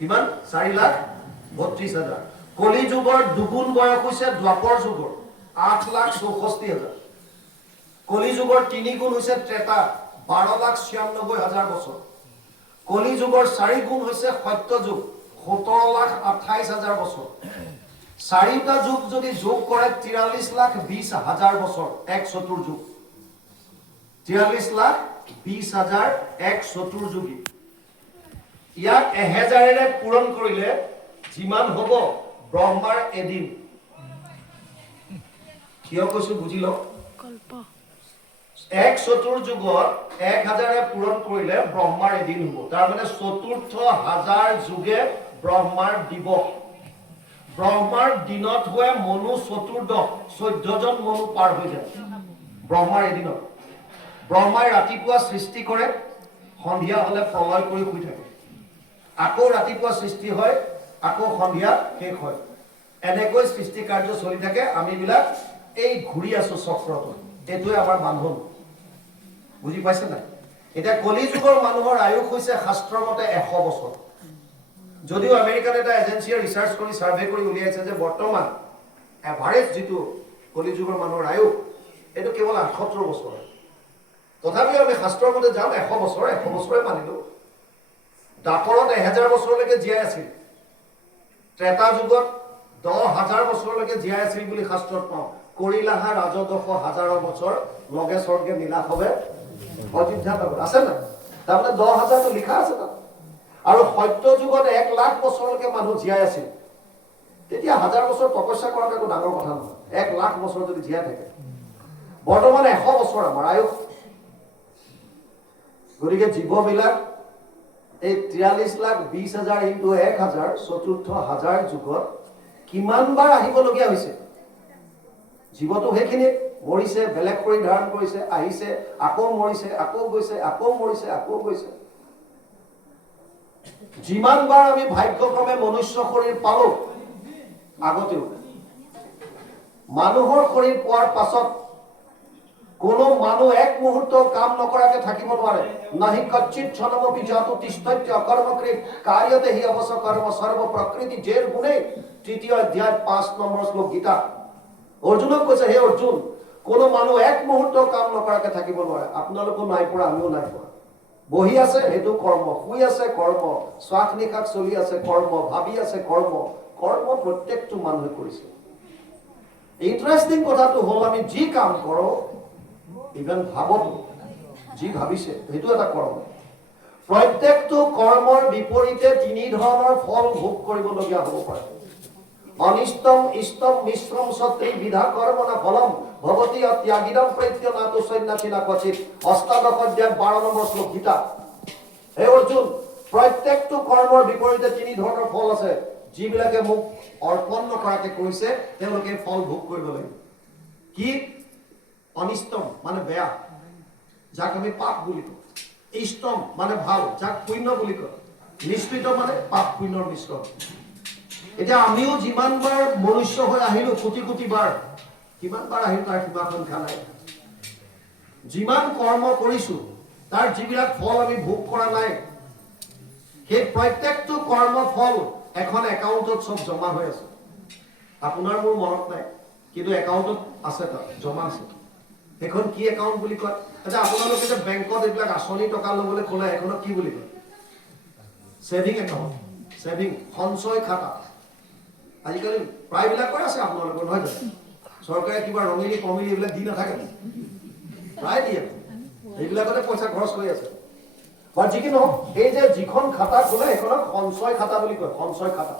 কিমান 4,32,000 কলি যুগৰ দুগুণ বয়স হৈছে দ্বাপৰ যুগৰ 8,64,000 কলি যুগৰ তিনিগুণ হৈছে ত্ৰেতা 12,96,000 বছৰ কলি যুগৰ 4 গুণ হৈছে সত্য যুগ 17,28,000 বছৰ চাৰিটা যুগ যদি যোগ কৰে 43,20,000 বছৰ এক চতুৰ্যুগ 43,20,000 এক চতুৰ্যুগী ইয়াক 1000ৰে পূৰণ কৰিলে যিমান হ'ব ব্ৰহ্মাৰ এদিন কিয় কৈছো বুজি লওক এক চতুৰ্যুগত 1000ৰে পূৰণ কৰিলে ব্ৰহ্মাৰ এদিন হ'ব তাৰ মানে চতুৰ্থ হাজাৰ যুগে ব্ৰহ্মাৰ দিৱস ব্ৰহ্মাৰ দিনত হোৱা মনু চতুৰ্দশ 14 জন মনু পাৰ হৈ যায় ব্ৰহ্মাৰ এদিনত ব্ৰহ্মাই ৰাতিপুৱা সৃষ্টি কৰে সন্ধিয়া হলে প্ৰলয় কৰি শুই থাকে আকৌ ৰাতিপুৱা সৃষ্টি হয় আকৌ সন্ধিয়া শেষ হয় এনেকৈ সৃষ্টি কাৰ্য চলি থাকে আমি বিলাক এই ঘূৰি আছো চক্ৰটো এটোৱে আমাৰ বান্ধন বুজি পাইছে না এটা কলি যুগৰ মানুহৰ আয়ুস হৈছে শাস্ত্ৰৰ মতে 100 বছৰ যদিও আমেৰিকাত এটা এজেন্সিয়ে ৰিসাৰ্চ কৰি সাৰ্ভে কৰি উলিয়াইছে যে বৰ্তমান এভাৰেজ যেটো কলি যুগৰ মানুহৰ আয়ুস এটো কেৱল 78 বছৰ তথাপিও আমি শাস্ত্ৰৰ মতে যাম 100 বছৰে মানিলো দাপৰত 1000 বছৰলৈকে জীয়াই আছিল ত্ৰেতা যুগত 10,000 বছৰলৈকে জীয়াই আছিল বুলি শাস্ত্ৰত পাওঁ কৰিলাহা ৰাজদশ হাজাৰ বছৰ লগে স্বৰ্গে নীলাস হবে অযোধ্যা নগৰ আছে না তাৰমানে 10,000 তো লিখা আছে না আৰু সত্য যুগত 1 লাখ বছৰলৈকে মানুহ জীয়াই আছিল তেতিয়া 1000 বছৰ তপস্যা কৰাটো একো ডাঙৰ কথা নহয় 1 লাখ বছৰ যদি জীয়াই থাকে বৰ্তমান 100 বছৰ আমাৰ আয়ুস গতিকে জীৱবিলাক এই 43,20,000 ইনটু 1000 চতুৰ্থ হাজাৰ যুগত কিমান বাৰ আহিবলগীয়া হৈছে জীৱটো সেইখিনি মৰিছে বেলেগ কৰি ধাৰণ কৰিছে আহিছে আকৌ মৰিছে আকৌ গৈছে আকৌ মৰিছে আকৌ গৈছে যিমান বাৰ আমি ভাগ্যক্ৰমে মনুষ্য শৰীৰ পালো আগতেও মানুহৰ শৰীৰ পোৱাৰ পাছত কোনো মানুহ এক মুহূৰ্ত কাম নকৰাকে থাকিব নোৱাৰে নাহি কচ্চিত ছনমপি জাতু তিষ্ঠত্য কৰ্মকৃত কাৰ্যতে হি অবশ্য কৰ্ম সৰ্ব প্ৰকৃতি জেৰ গুণে তৃতীয় অধ্যায় 5 নম্বৰ শ্লোক গীতা অৰ্জুনক কৈছে হে অৰ্জুন কোনো মানুহ এক মুহূৰ্ত কাম নকৰাকে থাকিব নোৱাৰে আপোনালোকো নাই পৰা আমিও নাই পৰা বহি আছে হেতু কৰ্ম শুই আছে কৰ্ম শ্বাস নিশাস চলি আছে কৰ্ম ভাবি আছে কৰ্ম কৰ্ম প্ৰত্যেকটো মানুহে কৰিছে ইন্টাৰেষ্টিং কথাটো হ'ল আমি যি কাম কৰো ইভেন ভাবতো যি ভাবিছে হেতু এটা কৰ্ম প্ৰত্যেকটো কৰ্মৰ বিপৰীতে তিনি ধৰণৰ ফল ভোগ কৰিবলগীয়া হ'ব পাৰে অনিষ্টম ইষ্টম মিশ্ৰম সত্ৰি বিধা কৰ্মনা ফলম ভগতি অত্যাগিদম প্ৰত্যনাতো সন্ন্যাসিনা কচিত অষ্টাদশ অধ্যায় 12 নম্বৰ শ্লোক গীতা হে অৰ্জুন প্ৰত্যেকটো কৰ্মৰ বিপৰীতে তিনি ধৰণৰ ফল আছে যিবিলাকে মোক অৰ্পণ নকৰাকে কৰিছে তেওঁলোকে ফল ভোগ কৰিব লাগিব কি অনিষ্টম মানে বেয়া যাক আমি পাপ বুলি কওঁ ইষ্টম মানে ভাল যাক পুণ্য বুলি কয় মিশ্ৰিত মানে পাপ পুণ্যৰ মিশ্ৰণ এতিয়া আমিও যিমান বাৰ মনুষ্য হৈ আহিলো কোটি কোটি বাৰ কিমান বাৰ আহিলো তাৰ কিবা সংখ্যা নাই যিমান কৰ্ম কৰিছো তাৰ যিবিলাক ফল আমি ভোগ কৰা নাই সেই প্ৰত্যেকটো কৰ্ম ফল এখন একাউণ্টত সব জমা হৈ আছে আপোনাৰ মোৰ মনত নাই কিন্তু একাউণ্টত আছে তাত জমা আছে এখন কি একাউণ্ট বুলি কয় আচ্ছা আপোনালোকে যে বেংকত এইবিলাক আঁচনি টকা লবলৈ খোলা এখনক কি বুলি কয় সেভিং একাউণ্ট সেভিং সঞ্চয় খাতা আজিকালি প্ৰায়বিলাকৰ আছে আপোনালোকৰ নহয় জানো চৰকাৰে কিবা ৰঙিলি কমিলি এইবিলাক দি নাথাকে প্ৰায় দিয়ে এইবিলাকতে পইচা খৰচ কৰি আছে বা যি কি নহওক এই যে যিখন খাতা খোলে সেইখনক সঞ্চয় খাতা বুলি কয় সঞ্চয় খাতা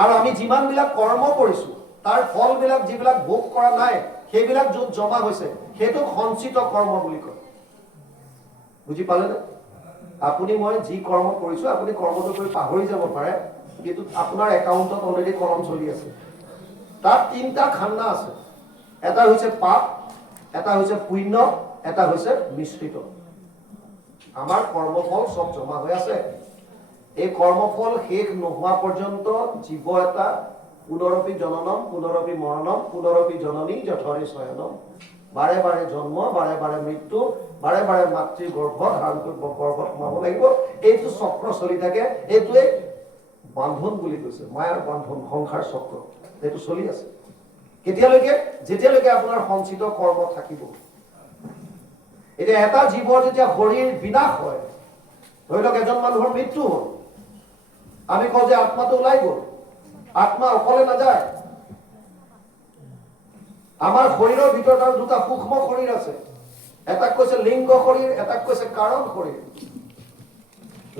আৰু আমি যিমানবিলাক কৰ্ম কৰিছো তাৰ ফলবিলাক যিবিলাক ভোগ কৰা নাই সেইবিলাক য'ত জমা হৈছে সেইটো সঞ্চিত কৰ্ম বুলি কয় বুজি পালেনে আপুনি মই যি কৰ্ম কৰিছো আপুনি কৰ্মটো কৰি পাহৰি যাব পাৰে কিন্তু আপোনাৰ একাউণ্টত অলৰেডি কলম চলি আছে তাত তিনটা খান্না আছে এটা হৈছে পাপ এটা হৈছে পুণ্য এটা হৈছে মিশ্ৰিত আমাৰ কৰ্মফল সব জমা হৈ আছে এই কৰ্মফল শেষ নোহোৱা পৰ্যন্ত জীৱ এটা পুনৰপি জননম পুনৰপি মৰণম পুনৰপি জননী যঠৰে শয়নম বাৰে বাৰে জন্ম বাৰে বাৰে মৃত্যু বাৰে বাৰে মাতৃ গৰ্ভ ধাৰণ কৰিব গৰ্ভত সোমাব লাগিব এইটো চক্ৰ চলি থাকে এইটোৱে বান্ধন বুলি কৈছে, মায়াৰ বান্ধন, সংসাৰ চক্ৰ এইটো চলি আছে। কেতিয়ালৈকে? যেতিয়ালৈকে আপোনাৰ সঞ্চিত কৰ্ম থাকিব। এতিয়া এটা জীৱৰ যেতিয়া শৰীৰ বিনাশ হয়, ধৰি লওক এজন মানুহৰ মৃত্যু হ'ল, আমি কওঁ যে আত্মাটো ওলাই গ'ল। আত্মা অকলে নাযায়। আমাৰ শৰীৰৰ ভিতৰত আৰু দুটা সূক্ষ্ম শৰীৰ আছে। এটাক কৈছে লিংগ শৰীৰ, এটাক কৈছে কাৰণ শৰীৰ।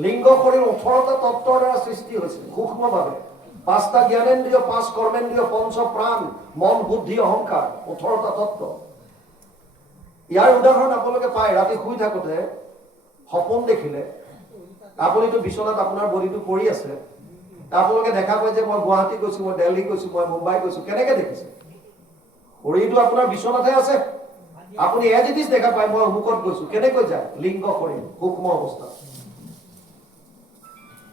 লিংগ শৰীৰ 18টা তত্ত্বৰ দ্বাৰা সৃষ্টি হৈছে সূক্ষ্মভাৱে। 5টা জ্ঞানেন্দ্ৰিয়, 5 কৰ্মেন্দ্ৰিয়, পঞ্চ প্ৰাণ, মন, বুদ্ধি, অহংকাৰ, 18টা তত্ত্ব। ইয়াৰ উদাহৰণ আপোনালোকে পায়। ৰাতি শুই থাকোঁতে সপোন দেখিলে, আপুনিতো বিচনাত আপোনাৰ বডিটো পৰি আছে, আপোনালোকে দেখা পায় যে মই গুৱাহাটী গৈছো, মই দিল্লী গৈছো, মই মুম্বাই গৈছো। কেনেকে দেখিছে? শৰীৰটো আপোনাৰ বিচনাতহে আছে, আপুনি এজ ইট ইজ দেখা পায় মই অমুকত গৈছো। কেনেকৈ যায়? লিংগ শৰীৰ, সূক্ষ্ম অৱস্থা।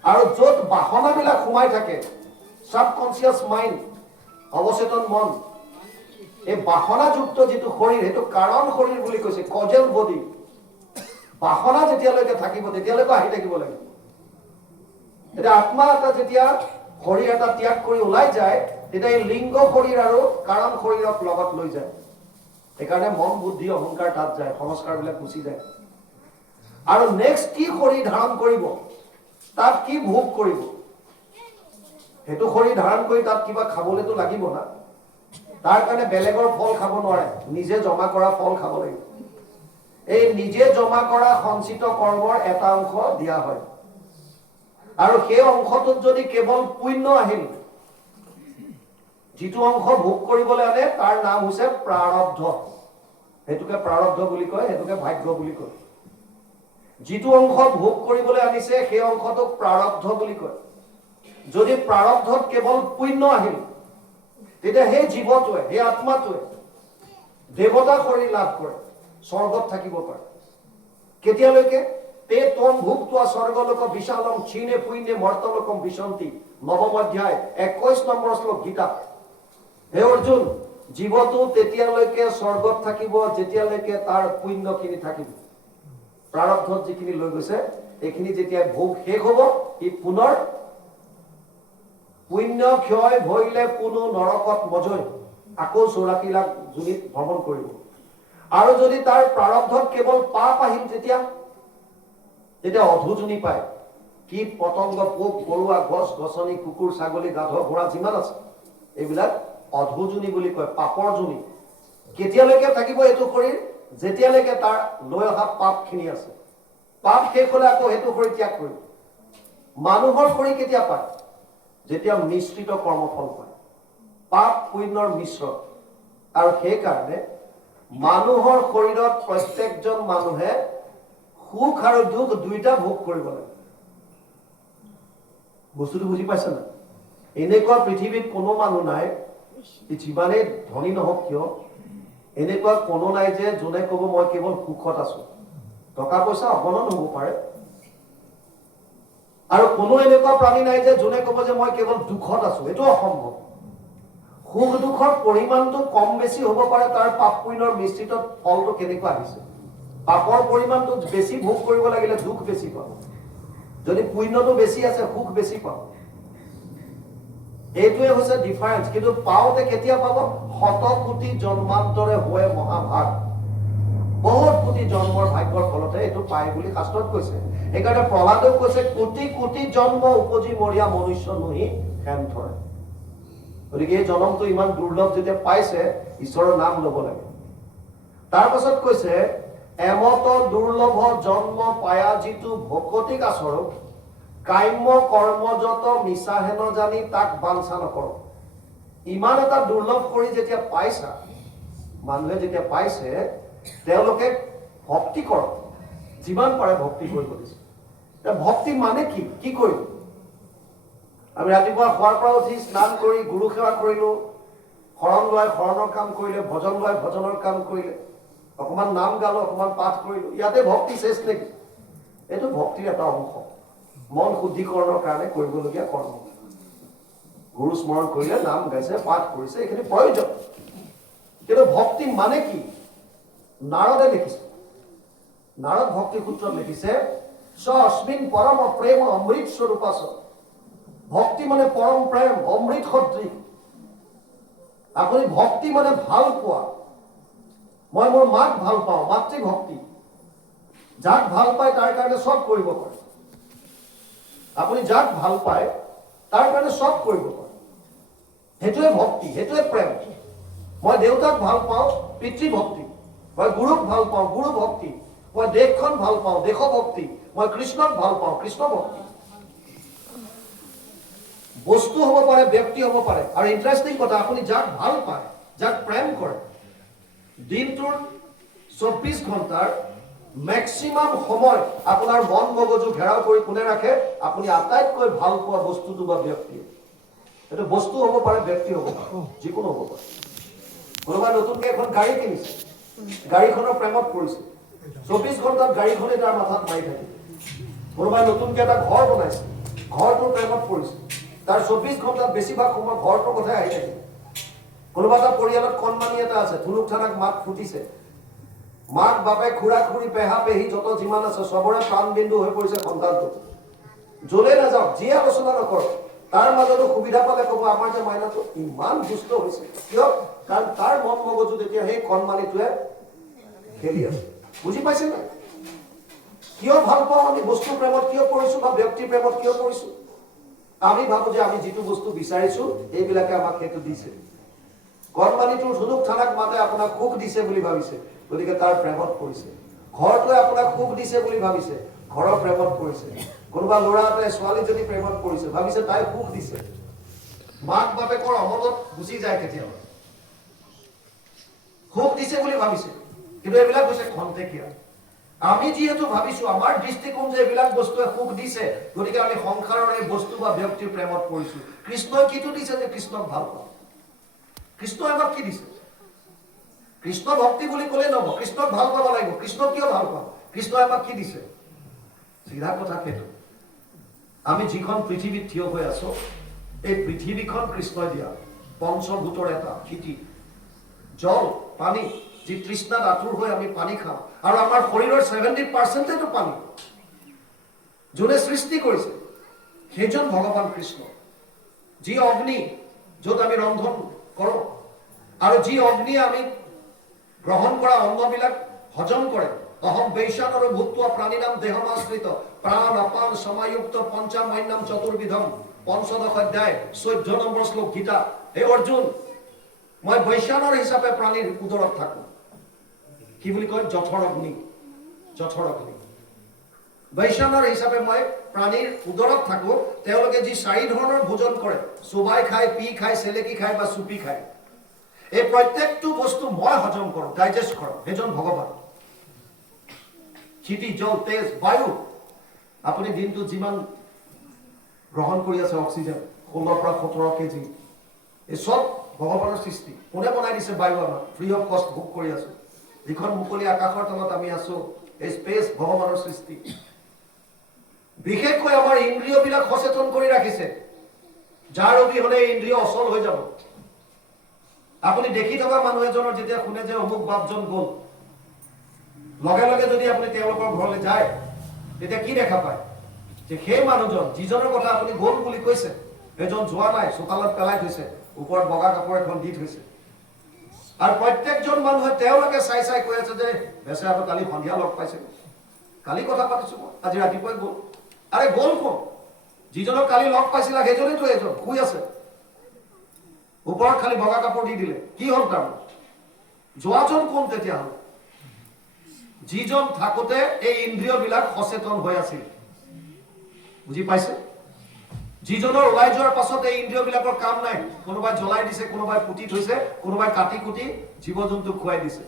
আৰু য'ত বাসনাবিলাক সোমাই থাকে, সাবকনচিয়াস মাইণ্ড, অৱচেতন মন, এই বাসনাযুক্ত যিটো শৰীৰ, সেইটো কাৰণ শৰীৰ বুলি কৈছে, কজেল বডি। বাসনা যেতিয়ালৈকে থাকিব তেতিয়ালৈকে আহি থাকিব লাগিব। এতিয়া আত্মা এটা যেতিয়া শৰীৰ এটা ত্যাগ কৰি ওলাই যায়, তেতিয়া এই লিংগ শৰীৰ আৰু কাৰণ শৰীৰক লগত লৈ যায়। সেইকাৰণে মন, বুদ্ধি, অহংকাৰ তাত যায়, সংস্কাৰবিলাক গুচি যায়। আৰু নেক্সট কি শৰীৰ ধাৰণ কৰিব, তাত কি ভোগ কৰিব, সেইটো শৰীৰ ধাৰণ কৰি তাত কিবা খাবলৈতো লাগিব না। তাৰ কাৰণে বেলেগৰ ফল খাব নোৱাৰে, নিজে জমা কৰা ফল খাব লাগিব। এই নিজে জমা কৰা সঞ্চিত কৰ্মৰ এটা অংশ দিয়া হয়। আৰু সেই অংশটোত যদি কেৱল পুণ্য আহিল, যিটো অংশ ভোগ কৰিবলৈ আনে তাৰ নাম হৈছে প্ৰাৰব্ধ। সেইটোকে প্ৰাৰব্ধ বুলি কয়, সেইটোকে ভাগ্য বুলি কয়। যিটো অংশ ভোগ কৰিবলৈ আনিছে সেই অংশটোক প্ৰাৰব্ধ বুলি কয়। যদি প্ৰাৰব্ধত কেৱল পুণ্য আহিল, তেতিয়া সেই জীৱটোৱে, সেই আত্মাটোৱে দেৱতা শৰীৰ লাভ কৰে, স্বৰ্গত থাকিব পাৰে। কেতিয়ালৈকে? তে তম ভুক্ত্বা স্বৰ্গলোক বিশালম ক্ষীণে পুণ্যে মৰ্তলোকম বিশন্তি। নৱম অধ্যায় 21 নম্বৰ শ্লোক গীতা। হে অৰ্জুন, জীৱটো তেতিয়ালৈকে স্বৰ্গত থাকিব যেতিয়ালৈকে তাৰ পুণ্যখিনি থাকিব। প্ৰাৰব্ধত যিখিনি লৈ গৈছে এইখিনি যেতিয়া ভোগ শেষ হ'ব, ই পুনৰ পুণ্য ক্ষয় ভৰিলে পুনু নৰকত মজয়, আকৌ 84 লাখ যোনিত ভ্ৰমণ কৰিব। আৰু যদি তাৰ প্ৰাৰব্ধত কেৱল পাপ আহিল, তেতিয়া অধোজনী পায়। কীট পতংগ, পোক পৰুৱা, গছ গছনি, কুকুৰ ছাগলী, গাধ ঘোঁৰা যিমান আছে এইবিলাক অধোজনী বুলি কয়, পাপৰ জনী। কেতিয়ালৈকে থাকিব এইটো শৰীৰ? যেতিয়ালৈকে তাৰ লৈ অহা পাপখিনি আছে। পাপ শেষ হলে আকৌ সেইটো শৰীৰ ত্যাগ কৰিব। মানুহৰ শৰীৰ কেতিয়া পায়? যেতিয়া মিশ্ৰিত কৰ্মফল পায়, পাপ পুণ্যৰ মিশ্ৰ। আৰু সেইকাৰণে মানুহৰ শৰীৰত প্ৰত্যেকজন মানুহে সুখ আৰু দুখ দুইটা ভোগ কৰিব লাগে। বস্তুটো বুজি পাইছে না? এনেকুৱা পৃথিৱীত কোনো মানুহ নাই, যিমানেই ধনী নহওক কিয়, এনেকুৱা কোনো নাই যে যোনে ক'ব মই কেৱল সুখত আছো। টকা পইচা অগণন হ'ব পাৰে। আৰু কোনো এনেকুৱা প্ৰাণী নাই যে যোনে ক'ব যে মই কেৱল দুখত আছো। এইটো অসম্ভৱ। সুখ দুখৰ পৰিমাণটো কম বেছি হ'ব পাৰে, তাৰ পাপ পুণ্যৰ মিশ্ৰিত ফলটো কেনেকুৱা আহিছে। পাপৰ পৰিমাণটো বেছি ভোগ কৰিব লাগিলে দুখ বেছি পাব, যদি পুণ্যটো বেছি আছে সুখ বেছি পাব। এইটোৱে হৈছে ডিফাৰেন্স। কিন্তু পাওঁতে কেতিয়া পাব? 100 কোটি জন্মান্তৰে হয় মহাভাগ। বহুত কোটি জন্মৰ ভাগ্যৰ ফলতে এইটো পায় বুলি শাস্ত্ৰত কৈছে। সেইকাৰণে প্ৰহ্লাদেও কৈছে কোটি কোটি জন্ম উপজি মৰিয়া মনুষ্য নহি হেন ধৰে। গতিকে এই জন্মটো ইমান দুৰ্লভ যেতিয়া পাইছে, ঈশ্বৰৰ নাম ল'ব লাগে। তাৰ পাছত কৈছে এমত দুৰ্লভ জন্ম পায়া যিটো ভকতিক আচৰক, কাম্য কৰ্মযত মিছাহেন জানি তাক বাঞ্ছা নকৰ। ইমান এটা দুৰ্লভ কৰি যেতিয়া পাইছা, মানুহে যেতিয়া পাইছে, তেওঁলোকে ভক্তি কৰক, যিমান পাৰে ভক্তি কৰিব দিছে। ভক্তি মানে কি? কি কৰিম? আমি ৰাতিপুৱা খোৱাৰ পৰা উঠি স্নান কৰি গুৰু সেৱা কৰিলো, শৰণ লোৱাই শৰণৰ কাম কৰিলে, ভজন লোৱাই ভজনৰ কাম কৰিলে, অকমান নাম গালো, অকমান পাঠ কৰিলো, ইয়াতে ভক্তি শেষ নেকি? এইটো ভক্তিৰ এটা অংশ, মন শুদ্ধিকৰণৰ কাৰণে কৰিবলগীয়া কৰ্ম। গুৰু স্মৰণ কৰিলে, নাম গাইছে, পাঠ কৰিছে, এইখিনি প্ৰয়োজন। কিন্তু ভক্তি মানে কি? নাৰদে লিখিছে, নাৰদ ভক্তি সূত্ৰত লিখিছে, স অস্মিন পৰম প্ৰেম অমৃত স্বৰূপাস ভক্তি মানে পৰম প্ৰেম, অমৃত সদৃশ। আপুনি ভক্তি মানে ভাল পোৱা। মই মোৰ মাক ভাল পাওঁ, মাতৃ ভক্তি। যাক ভাল পায় তাৰ কাৰণে চব কৰিব পাৰে। আপুনি যাক ভাল পায় তাৰ কাৰণে চব কৰিব পাৰে। সেইটোৱে ভক্তি, সেইটোৱে প্ৰেম। মই দেউতাক ভাল পাওঁ, পিতৃভক্তি। মই গুৰুক ভাল পাওঁ, গুৰু ভক্তি। মই দেশখন ভাল পাওঁ, দেশভক্তি। মই কৃষ্ণক ভাল পাওঁ, কৃষ্ণ ভক্তি। বস্তু হ'ব পাৰে, ব্যক্তি হ'ব পাৰে। আৰু ইণ্টাৰেষ্টিং কথা, আপুনি যাক ভাল পায়, যাক প্ৰেম কৰে, দিনটোৰ 24 ঘণ্টাৰ মেক্সিমাম সময় আপোনাৰ মন মগজু ঘেৰাও কৰি কোনে ৰাখে? আপুনি আটাইতকৈ ভাল পোৱা বস্তুটো বা ব্যক্তি। এইটো বস্তু হ'ব পাৰে, ব্যক্তি হ'ব পাৰে, যিকোনো হ'ব পাৰে। কোনোবাই নতুনকৈ এখন গাড়ী কিনিছে, গাড়ীখনৰ প্ৰেমত পৰিছে, 24 ঘণ্টাত গাড়ীখনে তাৰ মাথাত মাৰি থাকে। কোনোবাই নতুনকৈ এটা ঘৰ বনাইছে, ঘৰটোৰ প্ৰেমত পৰিছে, তাৰ 24 ঘণ্টাত বেছিভাগ সময় ঘৰটোৰ কথাই আহি থাকে। কোনোবা এটা পৰিয়ালত কণমানি এটা আছে, ধুনুক থানাক মাক ফুটিছে, মাক বাপেক খুৰা খুৰী পেহা পেহী যত যিমান আছে চবৰে প্ৰাণবিন্দু হৈ পৰিছে সন্তানটো। জ্বলে নাযাওক, যিয়ে আলোচনা নকৰক, তাৰ মাজতো সুবিধা পালে ক'ব আমাৰ যে মাইনাটো ইমান দুষ্ট হৈছে। কিয়? কাৰণ তাৰ মন মগজুত এতিয়া সেই কণমানিটোৱে খেলি আছে। বুজি পাইছে নাই? কিয় ভাল পাওঁ আমি? বস্তু প্ৰেমত কিয় পৰিছো বা ব্যক্তি প্ৰেমত কিয় পৰিছো? আমি ভাবো যে আমি যিটো বস্তু বিচাৰিছো এইবিলাকে আমাক সেইটো দিছে। কণমানিটোৰ ধুনুক থানাক মাতে আপোনাক সুখ দিছে বুলি ভাবিছে, গতিকে তাৰ প্ৰেমত পৰিছে। ঘৰটোৱে আপোনাক সুখ দিছে বুলি ভাবিছে, ঘৰৰ প্ৰেমত পৰিছে। কোনোবা ল'ৰা এটাই ছোৱালীজনী প্ৰেমত পৰিছে, ভাবিছে তাই সুখ দিছে। মাক বাপেকৰ অমলত গুচি যায় কেতিয়াবা, সুখ দিছে বুলি ভাবিছে, কিন্তু এইবিলাক হৈছে খন্তেকীয়া। আমি যিহেতু ভাবিছো আমাৰ দৃষ্টিকোণ যে এইবিলাক বস্তুৱে সুখ দিছে, গতিকে আমি সংসাৰৰ এই বস্তু বা ব্যক্তিৰ প্ৰেমত পৰিছো। কৃষ্ণই কিটো দিছে যে কৃষ্ণক ভাল পাওঁ? কৃষ্ণই আমাক কি দিছে? কৃষ্ণ ভক্তি বুলি ক'লে নহব, কৃষ্ণক ভাল পাব লাগিব। কৃষ্ণক কিয় ভাল পাওঁ? কৃষ্ণই আমাক কি দিছে? চিধা কথা সেইটো। আমি যিখন পৃথিৱীত থিয় হৈ আছো, এই পৃথিৱীখন কৃষ্ণই দিয়া পঞ্চভূতৰ এটা কৃতি। জল, পানী, যি তৃষ্ণাত আতুৰ হৈ আমি পানী খাওঁ, আৰু আমাৰ শৰীৰৰ 70% পানী। যোনে সৃষ্টি কৰিছে সেইজন ভগৱান কৃষ্ণ। যি অগ্নি য'ত আমি ৰন্ধন কৰোঁ, আৰু যি অগ্নিয়ে আমি গ্ৰহণ কৰা অন্নবিলাক হজম কৰে। অহম বৈশানৰ ভূত্বা প্ৰাণীনাম দেহমাশ্ৰিত প্ৰাণ অপান সমায়ুক্ত পঞ্চামন্যম চতুৰ্বিধম। ৫৫ অধ্যায় ১৪ নম্বৰ শ্লোক গীতা। হে অৰ্জুন, মই বৈশানৰ হিচাপে প্ৰাণীৰ উদৰত থাকো। কি বুলি কয়? জঠৰ অগ্নি, জঠৰ অগ্নি। বৈশানৰ হিচাপে মই প্ৰাণীৰ উদৰত থাকো। তেওঁলোকে যি 4 ধৰণৰ ভোজন কৰে, চোবাই খায়, পি খায়, চেলেকি খায় বা চুপি খায়, এই প্ৰত্যেকটো বস্তু মই হজম কৰোঁ, ডাইজেষ্ট কৰোঁ। সেইজন ভগৱান। ক্ষিতি, জল, তেজ, বায়ু, আপুনি দিনটোত যিমান গ্ৰহণ কৰি আছে অক্সিজেন, 16 পৰা 17 কেজি, এই চব ভগৱানৰ সৃষ্টি। কোনে বনাই দিছে? বায়ু আমাক ফ্ৰী অফ কষ্ট ভোগ কৰি আছো। যিখন মুকলি আকাশৰ তলত আমি আছো, এই স্পেচ ভগৱানৰ সৃষ্টি। বিশেষকৈ আমাৰ ইন্দ্ৰিয়বিলাক সচেতন কৰি ৰাখিছে, যাৰ অবিহনে ইন্দ্ৰিয় অচল হৈ যাব। আপুনি দেখি থকা মানুহ এজনৰ যেতিয়া শুনে যে অমুক বাপজন গ'ল, লগে লগে যদি আপুনি তেওঁলোকৰ ঘৰলৈ যায়, তেতিয়া কি দেখা পায়? যে সেই মানুহজন যিজনৰ কথা আপুনি গ'ল বুলি কৈছে, সেইজন যোৱা নাই, চোতালত পেলাই থৈছে, ওপৰত বগা কাপোৰ এখন দি থৈছে। আৰু প্ৰত্যেকজন মানুহে তেওঁলোকে চাই চাই কৈ আছে যে বেচেৰাটো কালি সন্ধিয়া লগ পাইছে, কালি কথা পাতিছো, আজি ৰাতিপুৱাই গ'ল। আৰে গ'ল কোন? যিজনক কালি লগ পাইছিলা সেইজনেতো এজন শুই আছে, ওপৰত খালি বগা কাপোৰ দি দিলে। কি হ'ল তাৰ? যোৱাজন কোন তেতিয়াহ'লে? যিজন থাকোতে এই ইন্দ্ৰিয়বিলাক সচেতন হৈ আছিল। বুজি পাইছে? যিজনৰ ওলাই যোৱাৰ পাছত এই ইন্দ্ৰিয়বিলাকৰ কাম নাই। কোনোবাই জ্বলাই দিছে, কোনোবাই পুতি থৈছে, কোনোবাই কাটি কুটি জীৱ জন্তু খুৱাই দিছে।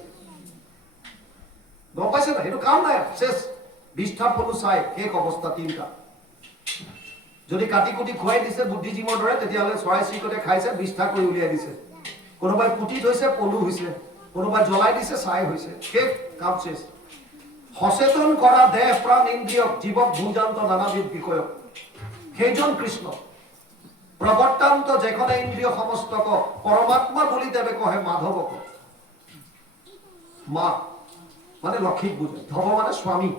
গম পাইছে না? সেইটো কাম নাই, শেষ। বিষ্ঠা পলু চাই শেষ অৱস্থা 3টা। যদি কাটি কুটি খুৱাই দিছে বুদ্ধিজীৱৰ দৰে, তেতিয়াহ'লে চৰাই চিৰিকতে খাইছে, বিষ্ঠা কৰি উলিয়াই দিছে। কোনোবাই পুতি থৈছে, পলু হৈছে, কোনোবাই জ্বলাই দিছে, ছাই হৈছে, শেষ, কাম শেষ। সচেতন কৰা দেহ প্ৰাণ ইন্দ্ৰিয়ক, জীৱক ভূজান্ত নানাবিধ বিষয়ক, সেইজন কৃষ্ণ। প্ৰবৰ্তান্ত যেখনে ইন্দ্ৰিয় সমস্তক, পৰমাত্মা বুলি দেৱে কহে মাধৱক। মা মানে লক্ষীক বুজে, ধৱ মানে স্বামী,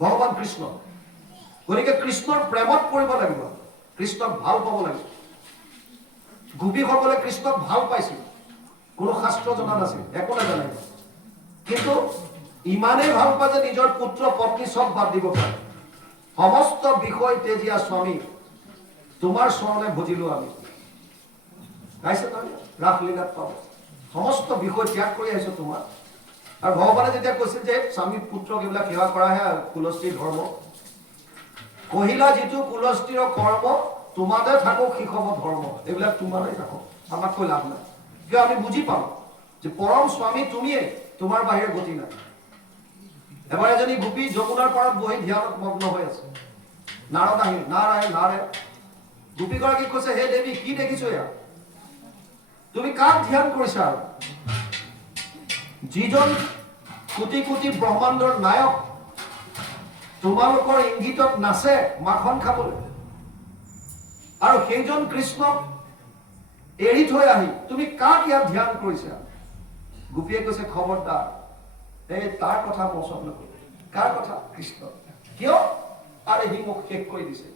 ভগৱান কৃষ্ণ। গতিকে কৃষ্ণৰ প্ৰেমত পৰিব লাগিব। কৃষ্ণক ভাল পাব লাগে। গোপীসকলে কৃষ্ণক ভাল পাইছিল, কোনো শাস্ত্ৰ জনা নাছিল, একো নাজানে, কিন্তু ইমানেই ভাল পায় যে নিজৰ পুত্ৰ পত্নী সব বাদ দিব পাৰে। সমস্ত বিষয় তেজিয়া স্বামী তোমাৰ চৰণে ভজিলো আমি, গাইছে নহয় ৰাসলীলাত পাব। সমস্ত বিষয় ত্যাগ কৰি আহিছো তোমাৰ। আৰু ভগৱানে যেতিয়া কৈছিল যে স্বামী পুত্ৰক এইবিলাক সেৱা কৰাহে কুলস্থিৰ ধৰ্ম, কহিলা যিটো কুলস্থিৰ কৰ্ম তোমাতে থাকক শিশৱ ধৰ্ম, এইবিলাক তোমাৰে থাকক, আমাতকৈ লাভ নাই। কিয় আমি বুজি পাওঁ যে পৰম স্বামী তুমিয়ে, তোমাৰ বাহিৰে গতি নাই। এবাৰ এজনী গোপী যমুনাৰ পাৰত বহি ধ্যানত মগ্ন হৈ আছে। নাৰদ আহিল, নাৰায়ণ নাৰায়ণ। গোপীগৰাকীক কৈছে, হে দেৱী কি দেখিছো এয়া, তুমি কাক ধ্যান কৰিছা? যিজন কোটি কোটি ব্ৰহ্মাণ্ডৰ নায়ক তোমালোকৰ ইংগিতত নাচে মাখন খাবলৈ, আৰু সেইজন কৃষ্ণক এৰি থৈ আহি তুমি কাক ইয়াত ধ্যান কৰিছা? গোপীয়ে কৈছে, খবৰদাৰ এই তাৰ কথা মই ওচৰত নকৰিম। কাৰ কথা? কৃষ্ণ। কিয়? আৰে সি মোক শেষ কৰি দিছে,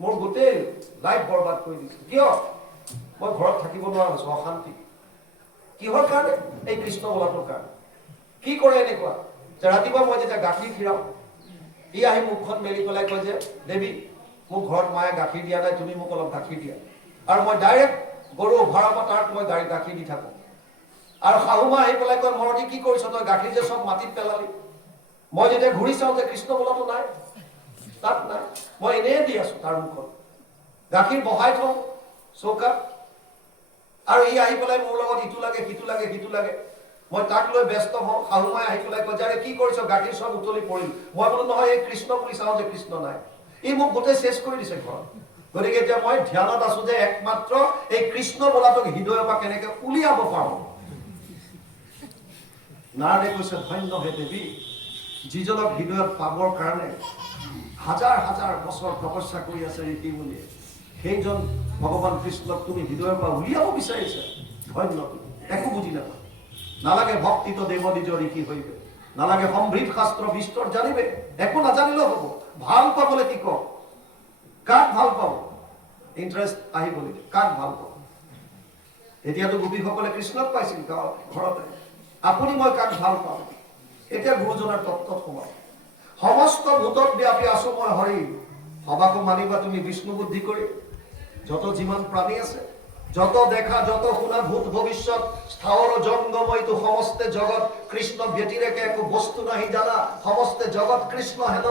মোৰ গোটেই লাইফ বৰবাদ কৰি দিছে। কিয়? মই ঘৰত থাকিব নোৱাৰা হৈছো, অশান্তি। কিহৰ কাৰণে? এই কৃষ্ণ বোলাটোৰ কাৰণে। কি কৰে এনেকুৱা যে ৰাতিপুৱা মই যেতিয়া গাখীৰ খীৰাওঁ, ই আহি মুখখন মেলি পেলাই কয় যে দেৱী মোক ঘৰত মায়ে গাখীৰ দিয়া নাই, তুমি মোক অলপ গাখীৰ দিয়া। আৰু মই ডাইৰেক্ট গৰু ভৰা পতাৰত মই গাখীৰ দি থাকো। আৰু শাহুমা আহি পেলাই কয়, মৰতি কি কৰিছ তই, গাখীৰ যে চব মাটিত পেলালি। মই যেতিয়া ঘূৰি চাওঁ যে কৃষ্ণ বোলাটো নাই, তাত নাই, মই এনেই দি আছো তাৰ মুখত গাখীৰ বহাই থওঁ চৌকাত। আৰু ই আহি পেলাই মোৰ লগত ইটো লাগে সিটো লাগে সিটো লাগে, মই তাক লৈ ব্যস্ত হওঁ। শাহুমাই আহি পেলাই কয়, যে কি কৰিছ, গাখীৰ চব উতলি পৰিল। মই বোলো নহয়, এই কৃষ্ণ বুলি চাওঁ যে কৃষ্ণ নাই। ই মোক গোটেই চেছ কৰি দিছে ঘৰত। গতিকে এতিয়া মই ধ্যানত আছো যে একমাত্ৰ এই কৃষ্ণ বোলাটোক হৃদয়ৰ পৰা কেনেকে উলিয়াব পাৰো। নাৰদে কৈছে, ধন্য হে দেৱী, যিজনক হৃদয়ত পাবৰ কাৰণে হাজাৰ হাজাৰ বছৰ তপস্যা কৰি আছে ঋষিমুনিয়ে, সেইজন ভগৱান কৃষ্ণক তুমি হৃদয়ৰ পৰা উলিয়াব বিচাৰিছা। ধন্য তুমি, একো বুজি নাপায়। নালাগে ভক্তিত দেৱ নিজ ঋষি হইবে, নালাগে সমৃদ্ধ শাস্ত্ৰ বিস্তৰ জানিবে, একো নাজানিলেও হ'ব। ভাল পাবলৈ কি কওঁ, কাক ভাল পাব? ইণ্টাৰেষ্ট আহিবলৈ কাক ভাল পাব? এতিয়াতো গোপীসকলে কৃষ্ণক পাইছিল ঘৰতে, আপুনি মই কাক ভাল পাওঁ? এতিয়া গুৰুজনাৰ তত্ত্বত সোমাও। সমস্ত ভূতত ব্যাপী আছো মই হৰি, সবাকো মানিবা তুমি বিষ্ণু বুদ্ধি কৰি। যত যিমান প্ৰাণী আছে, যত দেখা যত শুনা ভূত ভবিষ্যৎ স্থাৱৰ জংগময় তো সমস্তে জগৎ কৃষ্ণ ব্যতিৰেকে একো বস্তু নাহি জানা, সমস্তে জগৎ কৃষ্ণ হেন